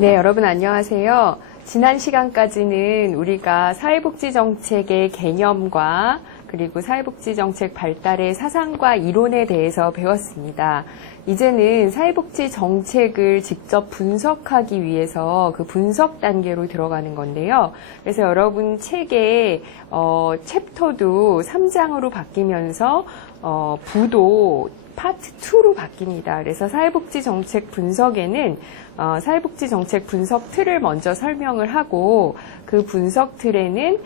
네, 여러분 안녕하세요. 지난 시간까지는 우리가 사회복지정책의 개념과 그리고 사회복지정책 발달의 사상과 이론에 대해서 배웠습니다. 이제는 사회복지정책을 직접 분석하기 위해서 그 분석 단계로 들어가는 건데요. 그래서 여러분 책의 챕터도 3장으로 바뀌면서 부도 파트 2로 바뀝니다. 그래서 사회복지정책 분석에는 사회복지정책 분석 틀을 먼저 설명을 하고 그 분석 틀에는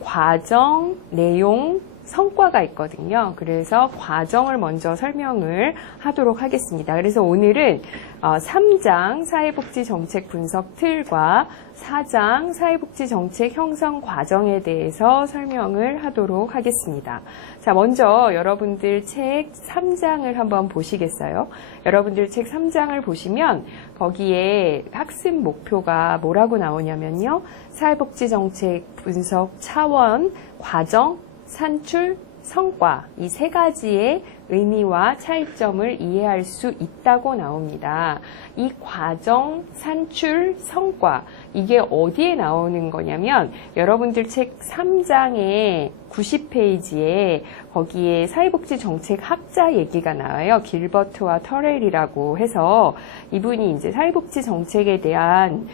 과정, 내용, 성과가 있거든요. 그래서 과정을 먼저 설명을 하도록 하겠습니다. 그래서 오늘은 3장 사회복지정책 분석 틀과 4장 사회복지정책 형성 과정에 대해서 설명을 하도록 하겠습니다. 자, 먼저 여러분들 책 3장을 한번 보시겠어요? 여러분들 책 3장을 보시면 거기에 학습 목표가 뭐라고 나오냐면요. 사회복지정책 분석 차원, 과정, 산출, 성과 이 세 가지의 의미와 차이점을 이해할 수 있다고 나옵니다. 이 과정, 산출, 성과 이게 어디에 나오는 거냐면 여러분들 책 3장의 90페이지에 거기에 사회복지정책 학자 얘기가 나와요. 길버트와 터렐이라고 해서 이분이 이제 사회복지정책에 대한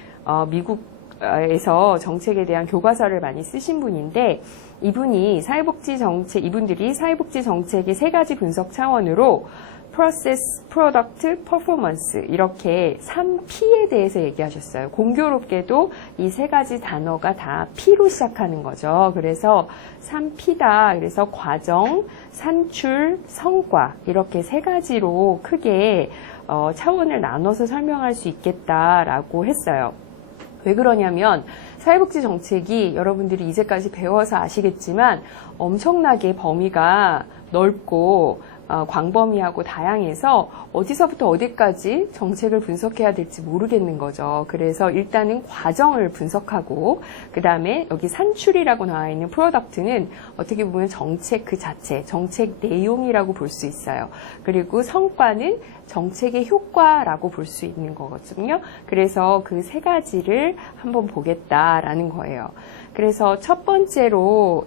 미국에서 정책에 대한 교과서를 많이 쓰신 분인데 이분들이 사회복지 정책의 세 가지 분석 차원으로 Process, Product, Performance 이렇게 3P에 대해서 얘기하셨어요. 공교롭게도 이 세 가지 단어가 다 P로 시작하는 거죠. 그래서 3P다. 그래서 과정, 산출, 성과 이렇게 세 가지로 크게 차원을 나눠서 설명할 수 있겠다라고 했어요. 왜 그러냐면 사회복지 정책이 여러분들이 이제까지 배워서 아시겠지만 엄청나게 범위가 넓고 광범위하고 다양해서 어디서부터 어디까지 정책을 분석해야 될지 모르겠는 거죠. 그래서 일단은 과정을 분석하고 그 다음에 여기 산출이라고 나와 있는 프로덕트는 어떻게 보면 정책 그 자체, 정책 내용이라고 볼 수 있어요. 그리고 성과는 정책의 효과라고 볼 수 있는 거거든요. 그래서 그 세 가지를 한번 보겠다라는 거예요. 그래서 첫 번째로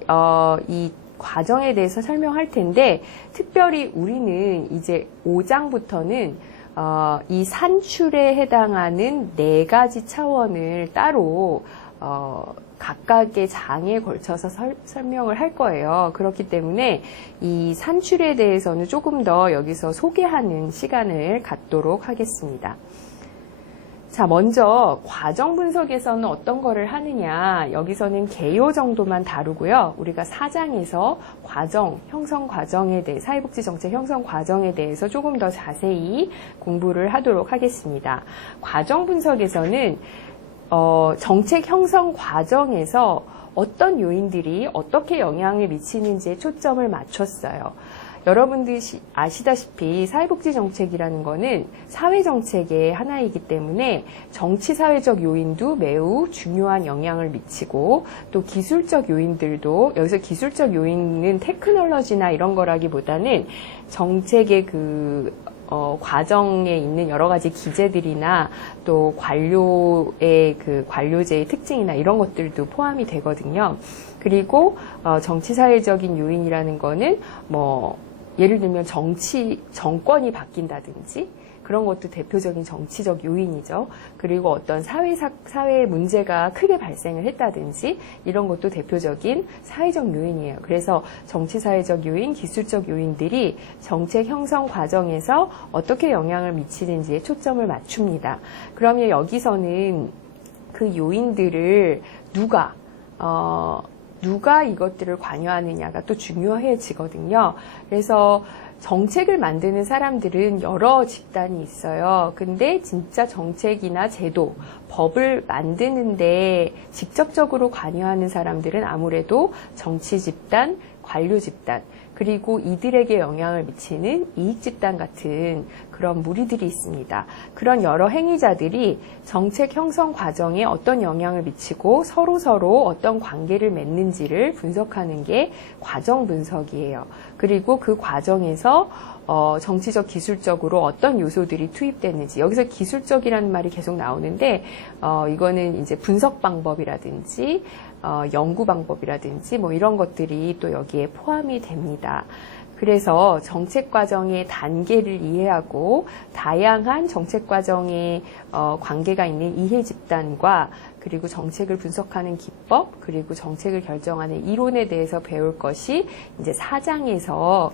이 과정에 대해서 설명할 텐데 특별히 우리는 이제 5장부터는 이 산출에 해당하는 4가지 차원을 따로 각각의 장에 걸쳐서 설명을 할 거예요. 그렇기 때문에 이 산출에 대해서는 조금 더 여기서 소개하는 시간을 갖도록 하겠습니다. 자, 먼저 과정 분석에서는 어떤 거를 하느냐, 여기서는 개요 정도만 다루고요. 우리가 4장에서 과정, 형성 과정에 대해, 사회복지정책 형성 과정에 대해서 조금 더 자세히 공부를 하도록 하겠습니다. 과정 분석에서는 정책 형성 과정에서 어떤 요인들이 어떻게 영향을 미치는지에 초점을 맞췄어요. 여러분들이 아시다시피 사회복지정책이라는 거는 사회정책의 하나이기 때문에 정치사회적 요인도 매우 중요한 영향을 미치고 또 기술적 요인들도, 여기서 기술적 요인은 테크놀로지나 이런 거라기보다는 정책의 과정에 있는 여러 가지 기제들이나 또 관료의 관료제의 특징이나 이런 것들도 포함이 되거든요. 그리고 정치사회적인 요인이라는 거는 예를 들면 정권이 바뀐다든지 그런 것도 대표적인 정치적 요인이죠. 그리고 어떤 사회 문제가 크게 발생을 했다든지 이런 것도 대표적인 사회적 요인이에요. 그래서 정치사회적 요인, 기술적 요인들이 정책 형성 과정에서 어떻게 영향을 미치는지에 초점을 맞춥니다. 그러면 여기서는 그 요인들을 누가 이것들을 관여하느냐가 또 중요해지거든요. 그래서 정책을 만드는 사람들은 여러 집단이 있어요. 근데 진짜 정책이나 제도, 법을 만드는데 직접적으로 관여하는 사람들은 아무래도 정치 집단, 관료 집단, 그리고 이들에게 영향을 미치는 이익 집단 같은 그런 무리들이 있습니다. 그런 여러 행위자들이 정책 형성 과정에 어떤 영향을 미치고 서로 어떤 관계를 맺는지를 분석하는 게 과정 분석이에요. 그리고 그 과정에서 정치적, 기술적으로 어떤 요소들이 투입됐는지. 여기서 기술적이라는 말이 계속 나오는데, 이거는 이제 분석 방법이라든지, 연구 방법이라든지, 뭐 이런 것들이 또 여기에 포함이 됩니다. 그래서 정책 과정의 단계를 이해하고 다양한 정책 과정의 관계가 있는 이해 집단과 그리고 정책을 분석하는 기법, 그리고 정책을 결정하는 이론에 대해서 배울 것이 이제 4장에서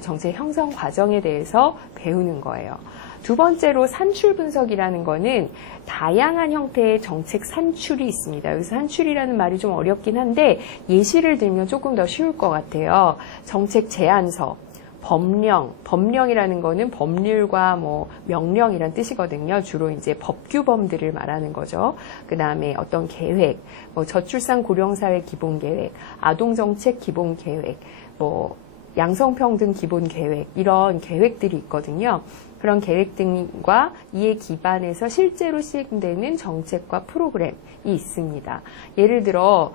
정책 형성 과정에 대해서 배우는 거예요. 두 번째로 산출 분석이라는 거는 다양한 형태의 정책 산출이 있습니다. 여기서 산출이라는 말이 좀 어렵긴 한데 예시를 들면 조금 더 쉬울 것 같아요. 정책 제안서, 법령이라는 거는 법률과 뭐 명령이란 뜻이거든요. 주로 이제 법규범들을 말하는 거죠. 그 다음에 어떤 계획, 뭐 저출산 고령사회 기본계획, 아동정책 기본계획, 뭐 양성평등 기본계획, 이런 계획들이 있거든요. 그런 계획 등과 이에 기반해서 실제로 시행되는 정책과 프로그램이 있습니다. 예를 들어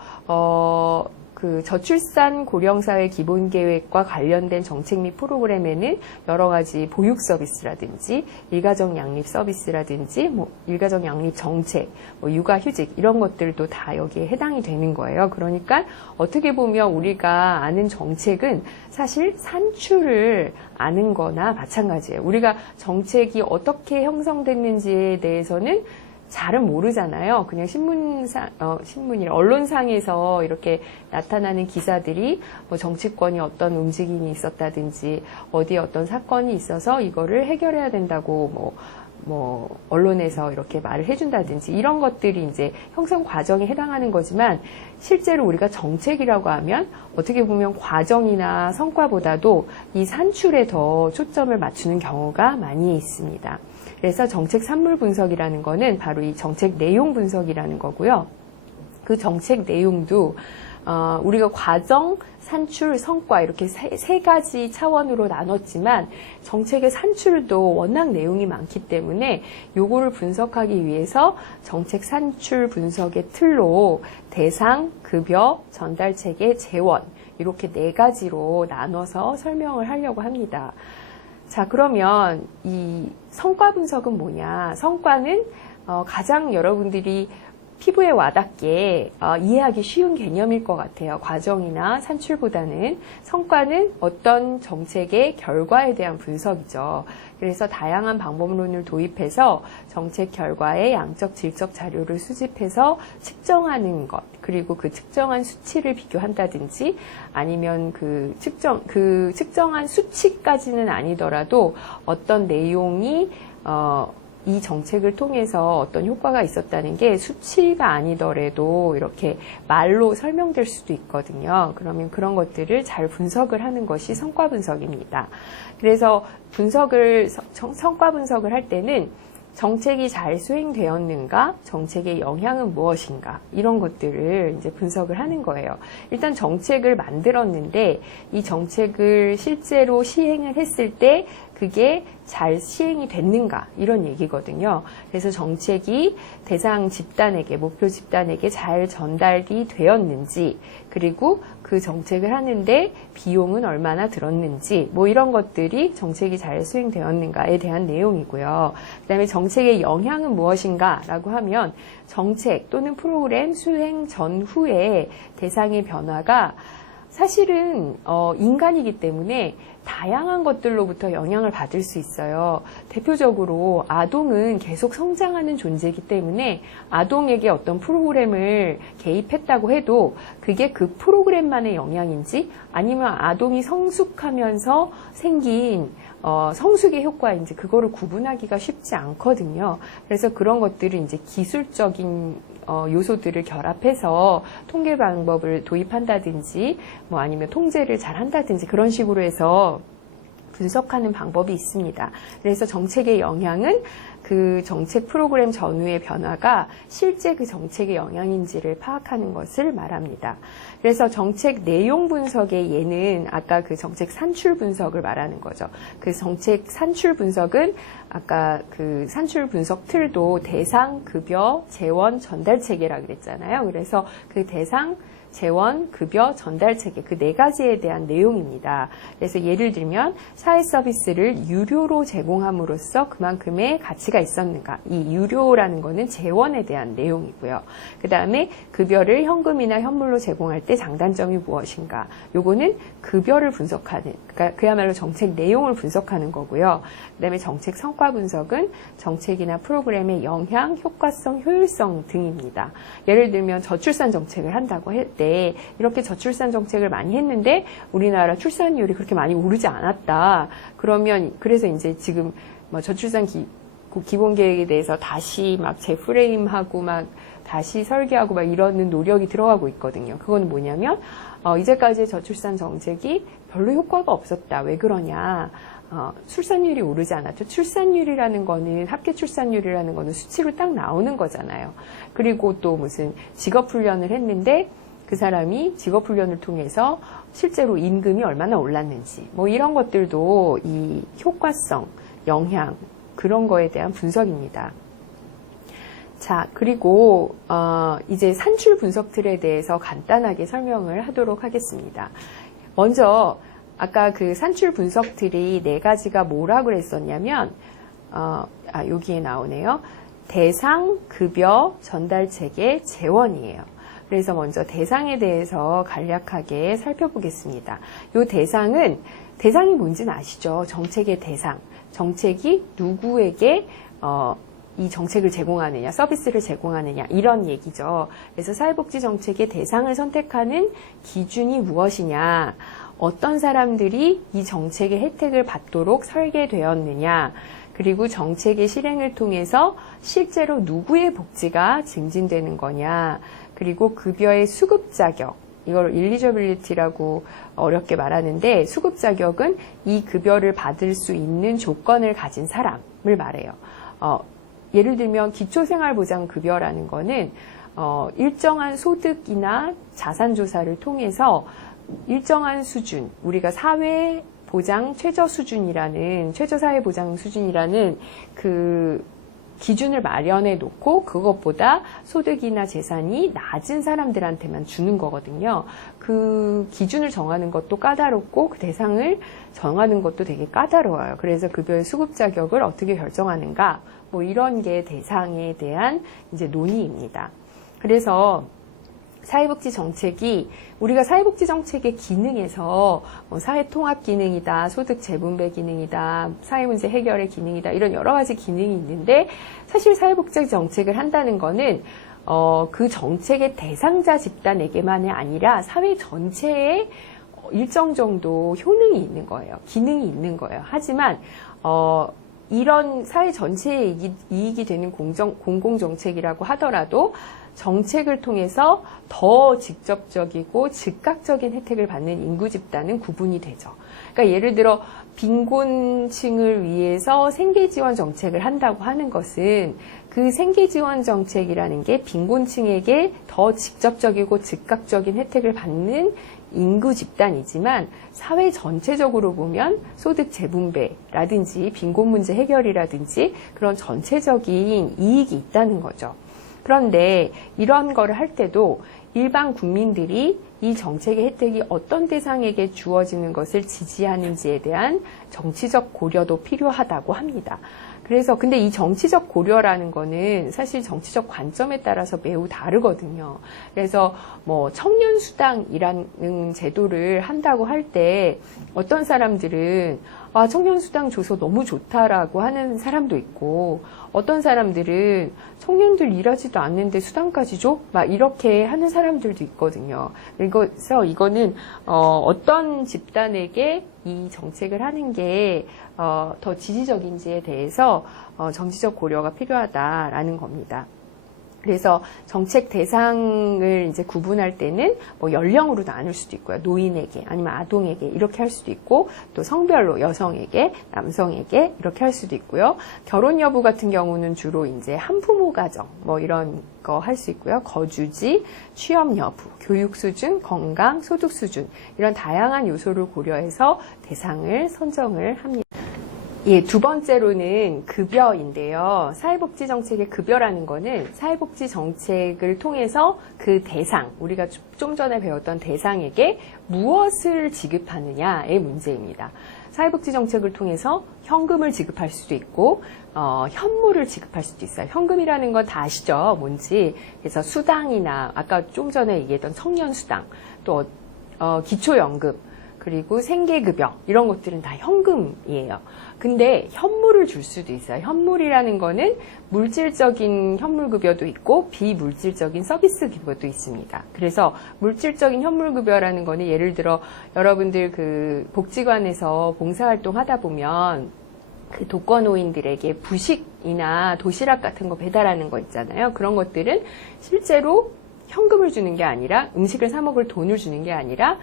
그 저출산 고령사회 기본계획과 관련된 정책 및 프로그램에는 여러 가지 보육 서비스라든지 일가정 양립 서비스라든지 뭐 일가정 양립 정책, 뭐 육아휴직 이런 것들도 다 여기에 해당이 되는 거예요. 그러니까 어떻게 보면 우리가 아는 정책은 사실 산출을 아는 거나 마찬가지예요. 우리가 정책이 어떻게 형성됐는지에 대해서는 잘은 모르잖아요. 그냥 언론상에서 이렇게 나타나는 기사들이 뭐 정치권이 어떤 움직임이 있었다든지 어디에 어떤 사건이 있어서 이거를 해결해야 된다고 뭐 언론에서 이렇게 말을 해준다든지 이런 것들이 이제 형성 과정에 해당하는 거지만 실제로 우리가 정책이라고 하면 어떻게 보면 과정이나 성과보다도 이 산출에 더 초점을 맞추는 경우가 많이 있습니다. 그래서 정책 산물 분석이라는 거는 바로 이 정책 내용 분석이라는 거고요. 그 정책 내용도 우리가 과정, 산출, 성과 이렇게 세 가지 차원으로 나눴지만 정책의 산출도 워낙 내용이 많기 때문에 요거를 분석하기 위해서 정책 산출 분석의 틀로 대상, 급여, 전달체계, 재원 이렇게 4가지로 나눠서 설명을 하려고 합니다. 자, 그러면 이 성과 분석은 뭐냐? 성과는 가장 여러분들이 피부에 와닿게 이해하기 쉬운 개념일 것 같아요. 과정이나 산출보다는 성과는 어떤 정책의 결과에 대한 분석이죠. 그래서 다양한 방법론을 도입해서 정책 결과의 양적, 질적 자료를 수집해서 측정하는 것, 그리고 그 측정한 수치를 비교한다든지 아니면 그 측정한 수치까지는 아니더라도 어떤 내용이 이 정책을 통해서 어떤 효과가 있었다는 게 수치가 아니더라도 이렇게 말로 설명될 수도 있거든요. 그러면 그런 것들을 잘 분석을 하는 것이 성과 분석입니다. 그래서 성과 분석을 할 때는 정책이 잘 수행되었는가, 정책의 영향은 무엇인가, 이런 것들을 이제 분석을 하는 거예요. 일단 정책을 만들었는데 이 정책을 실제로 시행을 했을 때 그게 잘 시행이 됐는가, 이런 얘기거든요. 그래서 정책이 대상 집단에게, 목표 집단에게 잘 전달이 되었는지, 그리고 그 정책을 하는데 비용은 얼마나 들었는지, 뭐 이런 것들이 정책이 잘 수행되었는가에 대한 내용이고요. 그 다음에 정책의 영향은 무엇인가라고 하면 정책 또는 프로그램 수행 전후에 대상의 변화가 사실은 인간이기 때문에 다양한 것들로부터 영향을 받을 수 있어요. 대표적으로 아동은 계속 성장하는 존재이기 때문에 아동에게 어떤 프로그램을 개입했다고 해도 그게 그 프로그램만의 영향인지 아니면 아동이 성숙하면서 생긴 성숙의 효과인지 그거를 구분하기가 쉽지 않거든요. 그래서 그런 것들을 이제 기술적인 요소들을 결합해서 통계 방법을 도입한다든지 뭐 아니면 통제를 잘 한다든지 그런 식으로 해서 분석하는 방법이 있습니다. 그래서 정책의 영향은 그 정책 프로그램 전후의 변화가 실제 그 정책의 영향인지를 파악하는 것을 말합니다. 그래서 정책 내용 분석의 예는 아까 그 정책 산출 분석을 말하는 거죠. 그 정책 산출 분석은 아까 그 산출 분석 틀도 대상, 급여, 재원, 전달 체계라 그랬잖아요. 그래서 그 대상, 재원, 급여, 전달 체계 그 네 가지에 대한 내용입니다. 그래서 예를 들면 사회 서비스를 유료로 제공함으로써 그만큼의 가치가 있었는가. 이 유료라는 거는 재원에 대한 내용이고요. 그 다음에 급여를 현금이나 현물로 제공할 때 장단점이 무엇인가. 요거는 급여를 분석하는, 그러니까 그야말로 정책 내용을 분석하는 거고요. 그 다음에 정책 성과 분석은 정책이나 프로그램의 영향, 효과성, 효율성 등입니다. 예를 들면 저출산 정책을 한다고 할 때 이렇게 저출산 정책을 많이 했는데 우리나라 출산율이 그렇게 많이 오르지 않았다. 그러면 그래서 이제 지금 뭐 저출산 기본 계획에 대해서 다시 막 재프레임하고 막 다시 설계하고 막 이러는 노력이 들어가고 있거든요. 그건 뭐냐면 이제까지의 저출산 정책이 별로 효과가 없었다. 왜 그러냐? 출산율이 오르지 않았죠. 출산율이라는 거는 합계 출산율이라는 거는 수치로 딱 나오는 거잖아요. 그리고 또 무슨 직업훈련을 했는데 그 사람이 직업훈련을 통해서 실제로 임금이 얼마나 올랐는지 뭐 이런 것들도 이 효과성, 영향 그런 거에 대한 분석입니다. 자, 그리고 이제 산출 분석 틀에 대해서 간단하게 설명을 하도록 하겠습니다. 먼저 아까 그 산출 분석 틀이 네 가지가 뭐라고 그랬었냐면 여기에 나오네요. 대상, 급여, 전달 체계, 재원이에요. 그래서 먼저 대상에 대해서 간략하게 살펴보겠습니다. 이 대상이 뭔지는 아시죠? 정책의 대상. 정책이 누구에게 이 정책을 제공하느냐, 서비스를 제공하느냐 이런 얘기죠. 그래서 사회복지 정책의 대상을 선택하는 기준이 무엇이냐, 어떤 사람들이 이 정책의 혜택을 받도록 설계되었느냐, 그리고 정책의 실행을 통해서 실제로 누구의 복지가 증진되는 거냐, 그리고 급여의 수급 자격, 이걸 eligibility라고 어렵게 말하는데 수급 자격은 이 급여를 받을 수 있는 조건을 가진 사람을 말해요. 예를 들면 기초생활보장급여라는 거는 일정한 소득이나 자산조사를 통해서 일정한 수준, 우리가 사회보장 최저수준이라는 최저사회보장 수준이라는 그 기준을 마련해 놓고 그것보다 소득이나 재산이 낮은 사람들한테만 주는 거거든요. 그 기준을 정하는 것도 까다롭고 그 대상을 정하는 것도 되게 까다로워요. 그래서 급여의 수급 자격을 어떻게 결정하는가, 뭐 이런 게 대상에 대한 이제 논의입니다. 그래서 사회복지 정책이 우리가 사회복지 정책의 기능에서 사회통합 기능이다, 소득 재분배 기능이다, 사회문제 해결의 기능이다 이런 여러 가지 기능이 있는데 사실 사회복지 정책을 한다는 거는 그 정책의 대상자 집단에게만이 아니라 사회 전체에 일정 정도 효능이 있는 거예요. 기능이 있는 거예요. 하지만 이런 사회 전체에 이익이 되는 공공정책이라고 하더라도 정책을 통해서 더 직접적이고 즉각적인 혜택을 받는 인구 집단은 구분이 되죠. 그러니까 예를 들어 빈곤층을 위해서 생계지원 정책을 한다고 하는 것은 그 생계지원 정책이라는 게 빈곤층에게 더 직접적이고 즉각적인 혜택을 받는 인구 집단이지만 사회 전체적으로 보면 소득 재분배라든지 빈곤 문제 해결이라든지 그런 전체적인 이익이 있다는 거죠. 그런데 이런 거를 할 때도 일반 국민들이 이 정책의 혜택이 어떤 대상에게 주어지는 것을 지지하는지에 대한 정치적 고려도 필요하다고 합니다. 그래서 근데 이 정치적 고려라는 거는 사실 정치적 관점에 따라서 매우 다르거든요. 그래서 뭐 청년수당이라는 제도를 한다고 할 때 어떤 사람들은 청년수당 줘서 너무 좋다라고 하는 사람도 있고 어떤 사람들은 청년들 일하지도 않는데 수당까지 줘? 막 이렇게 하는 사람들도 있거든요. 그래서 이거는 어떤 집단에게 이 정책을 하는 게 더 지지적인지에 대해서 정치적 고려가 필요하다라는 겁니다. 그래서 정책 대상을 이제 구분할 때는 뭐 연령으로 나눌 수도 있고요. 노인에게 아니면 아동에게 이렇게 할 수도 있고, 또 성별로 여성에게, 남성에게 이렇게 할 수도 있고요. 결혼 여부 같은 경우는 주로 이제 한부모 가정 뭐 이런 거 할 수 있고요. 거주지, 취업 여부, 교육 수준, 건강, 소득 수준 이런 다양한 요소를 고려해서 대상을 선정을 합니다. 예, 두 번째로는 급여인데요. 사회복지 정책의 급여라는 거는 사회복지 정책을 통해서 그 대상, 우리가 좀 전에 배웠던 대상에게 무엇을 지급하느냐의 문제입니다. 사회복지 정책을 통해서 현금을 지급할 수도 있고, 현물을 지급할 수도 있어요. 현금이라는 건 다 아시죠? 뭔지. 그래서 수당이나, 아까 좀 전에 얘기했던 청년수당, 또, 기초연금, 그리고 생계급여 이런 것들은 다 현금이에요. 근데 현물을 줄 수도 있어요. 현물이라는 거는 물질적인 현물급여도 있고 비물질적인 서비스급여도 있습니다. 그래서 물질적인 현물급여라는 거는 예를 들어 여러분들 그 복지관에서 봉사활동 하다 보면 그 독거노인들에게 부식이나 도시락 같은 거 배달하는 거 있잖아요. 그런 것들은 실제로 현금을 주는 게 아니라 음식을 사 먹을 돈을 주는 게 아니라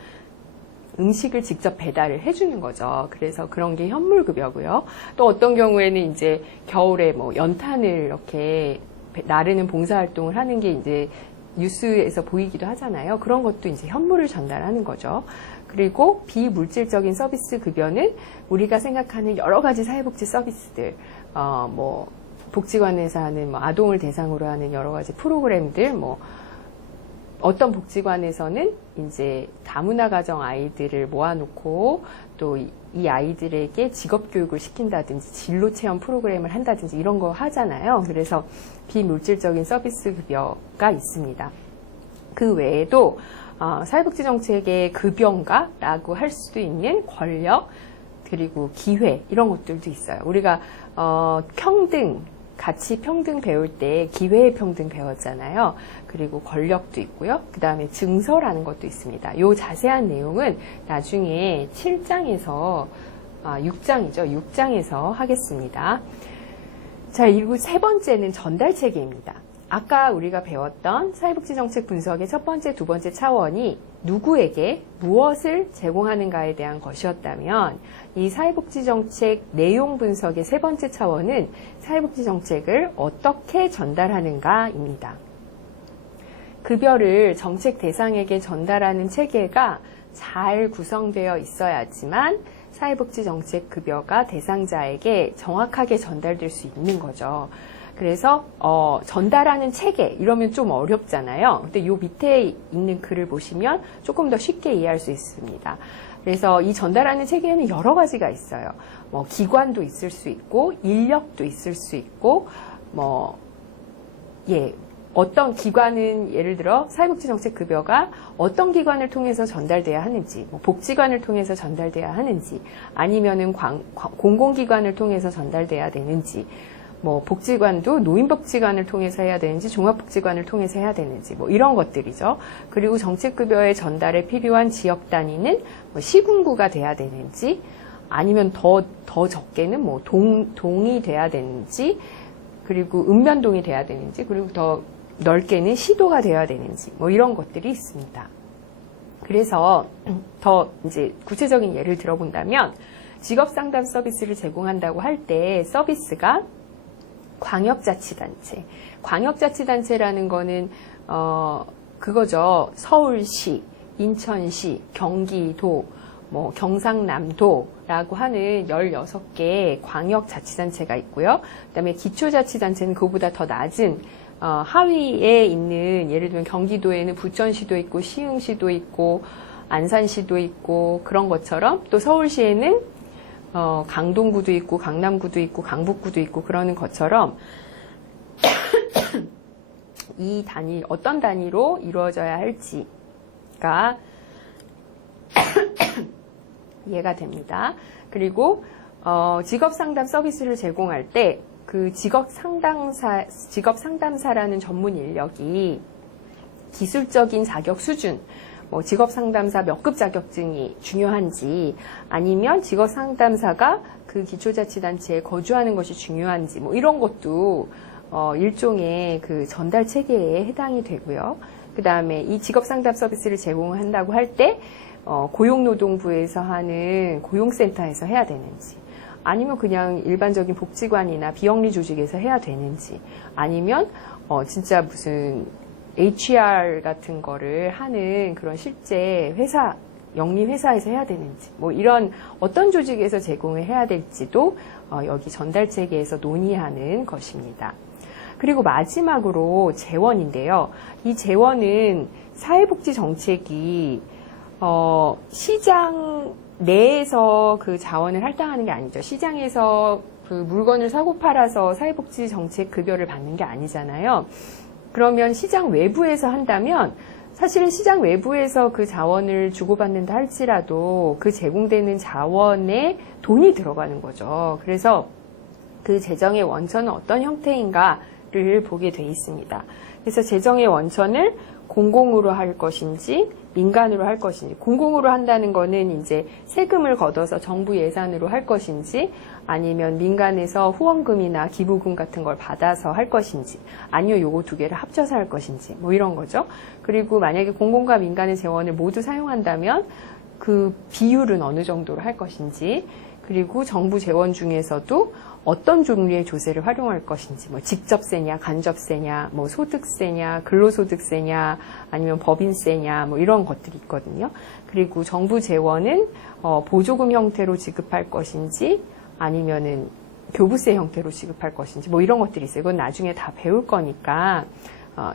음식을 직접 배달을 해주는 거죠. 그래서 그런 게 현물급여고요. 또 어떤 경우에는 이제 겨울에 뭐 연탄을 이렇게 나르는 봉사활동을 하는 게 이제 뉴스에서 보이기도 하잖아요. 그런 것도 이제 현물을 전달하는 거죠. 그리고 비물질적인 서비스 급여는 우리가 생각하는 여러 가지 사회복지 서비스들, 뭐 복지관에서 하는 뭐 아동을 대상으로 하는 여러 가지 프로그램들, 뭐 어떤 복지관에서는 이제 다문화 가정 아이들을 모아놓고 또 이 아이들에게 직업 교육을 시킨다든지 진로 체험 프로그램을 한다든지 이런 거 하잖아요. 그래서 비물질적인 서비스 급여가 있습니다. 그 외에도 사회복지 정책의 급여인가라고 할 수도 있는 권력 그리고 기회 이런 것들도 있어요. 우리가 평등 같이 평등 배울 때 기회의 평등 배웠잖아요. 그리고 권력도 있고요. 그 다음에 증서라는 것도 있습니다. 요 자세한 내용은 나중에 7장에서, 6장이죠. 6장에서 하겠습니다. 자, 그리고 세 번째는 전달체계입니다. 아까 우리가 배웠던 사회복지정책 분석의 첫 번째, 두 번째 차원이 누구에게 무엇을 제공하는가에 대한 것이었다면 이 사회복지정책 내용 분석의 세 번째 차원은 사회복지정책을 어떻게 전달하는가입니다. 급여를 정책 대상에게 전달하는 체계가 잘 구성되어 있어야지만 사회복지정책 급여가 대상자에게 정확하게 전달될 수 있는 거죠. 그래서 전달하는 체계 이러면 좀 어렵잖아요. 근데 요 밑에 있는 글을 보시면 조금 더 쉽게 이해할 수 있습니다. 그래서 이 전달하는 체계에는 여러 가지가 있어요. 뭐 기관도 있을 수 있고 인력도 있을 수 있고 어떤 기관은 예를 들어 사회복지정책급여가 어떤 기관을 통해서 전달돼야 하는지, 뭐 복지관을 통해서 전달돼야 하는지, 아니면은 공공기관을 통해서 전달돼야 되는지, 뭐 복지관도 노인복지관을 통해서 해야 되는지 종합복지관을 통해서 해야 되는지 뭐 이런 것들이죠. 그리고 정책급여의 전달에 필요한 지역 단위는 뭐 시군구가 돼야 되는지 아니면 더 적게는 뭐 동이 돼야 되는지 그리고 읍면동이 돼야 되는지 그리고 더 넓게는 시도가 돼야 되는지 뭐 이런 것들이 있습니다. 그래서 더 이제 구체적인 예를 들어본다면 직업상담 서비스를 제공한다고 할 때 서비스가 광역자치단체라는 거는 그거죠. 서울시, 인천시, 경기도, 뭐 경상남도라고 하는 16개 광역자치단체가 있고요. 그다음에 기초자치단체는 그거보다 더 낮은 하위에 있는 예를 들면 경기도에는 부천시도 있고 시흥시도 있고 안산시도 있고 그런 것처럼 또 서울시에는 강동구도 있고 강남구도 있고 강북구도 있고 그러는 것처럼 이 단위 어떤 단위로 이루어져야 할지가 이해가 됩니다. 그리고 직업상담 서비스를 제공할 때 그 직업상담사라는 전문 인력이 기술적인 자격 수준 뭐 직업상담사 몇 급 자격증이 중요한지 아니면 직업상담사가 그 기초자치단체에 거주하는 것이 중요한지 뭐 이런 것도 일종의 그 전달 체계에 해당이 되고요. 그 다음에 이 직업상담 서비스를 제공한다고 할 때 고용노동부에서 하는 고용센터에서 해야 되는지, 아니면 그냥 일반적인 복지관이나 비영리 조직에서 해야 되는지, 아니면 진짜 무슨 HR 같은 거를 하는 그런 실제 회사, 영리 회사에서 해야 되는지, 뭐 이런 어떤 조직에서 제공을 해야 될지도 여기 전달 체계에서 논의하는 것입니다. 그리고 마지막으로 재원인데요. 이 재원은 사회복지 정책이 시장 내에서 그 자원을 할당하는 게 아니죠. 시장에서 그 물건을 사고 팔아서 사회복지 정책 급여를 받는 게 아니잖아요. 그러면 시장 외부에서 한다면 사실은 시장 외부에서 그 자원을 주고받는다 할지라도 그 제공되는 자원에 돈이 들어가는 거죠. 그래서 그 재정의 원천은 어떤 형태인가를 보게 돼 있습니다. 그래서 재정의 원천을 공공으로 할 것인지 민간으로 할 것인지, 공공으로 한다는 거는 이제 세금을 걷어서 정부 예산으로 할 것인지, 아니면 민간에서 후원금이나 기부금 같은 걸 받아서 할 것인지, 아니면 요거 두 개를 합쳐서 할 것인지, 뭐 이런 거죠. 그리고 만약에 공공과 민간의 재원을 모두 사용한다면 그 비율은 어느 정도로 할 것인지, 그리고 정부 재원 중에서도 어떤 종류의 조세를 활용할 것인지, 뭐 직접세냐, 간접세냐, 뭐 소득세냐, 근로소득세냐, 아니면 법인세냐, 뭐 이런 것들이 있거든요. 그리고 정부 재원은 보조금 형태로 지급할 것인지, 아니면은 교부세 형태로 지급할 것인지, 뭐 이런 것들이 있어요. 이건 나중에 다 배울 거니까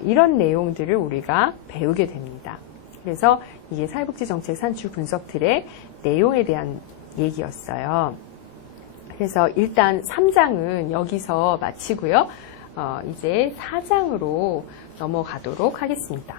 이런 내용들을 우리가 배우게 됩니다. 그래서 이게 사회복지정책 산출 분석 틀의 내용에 대한 얘기였어요. 그래서 일단 3장은 여기서 마치고요. 이제 4장으로 넘어가도록 하겠습니다.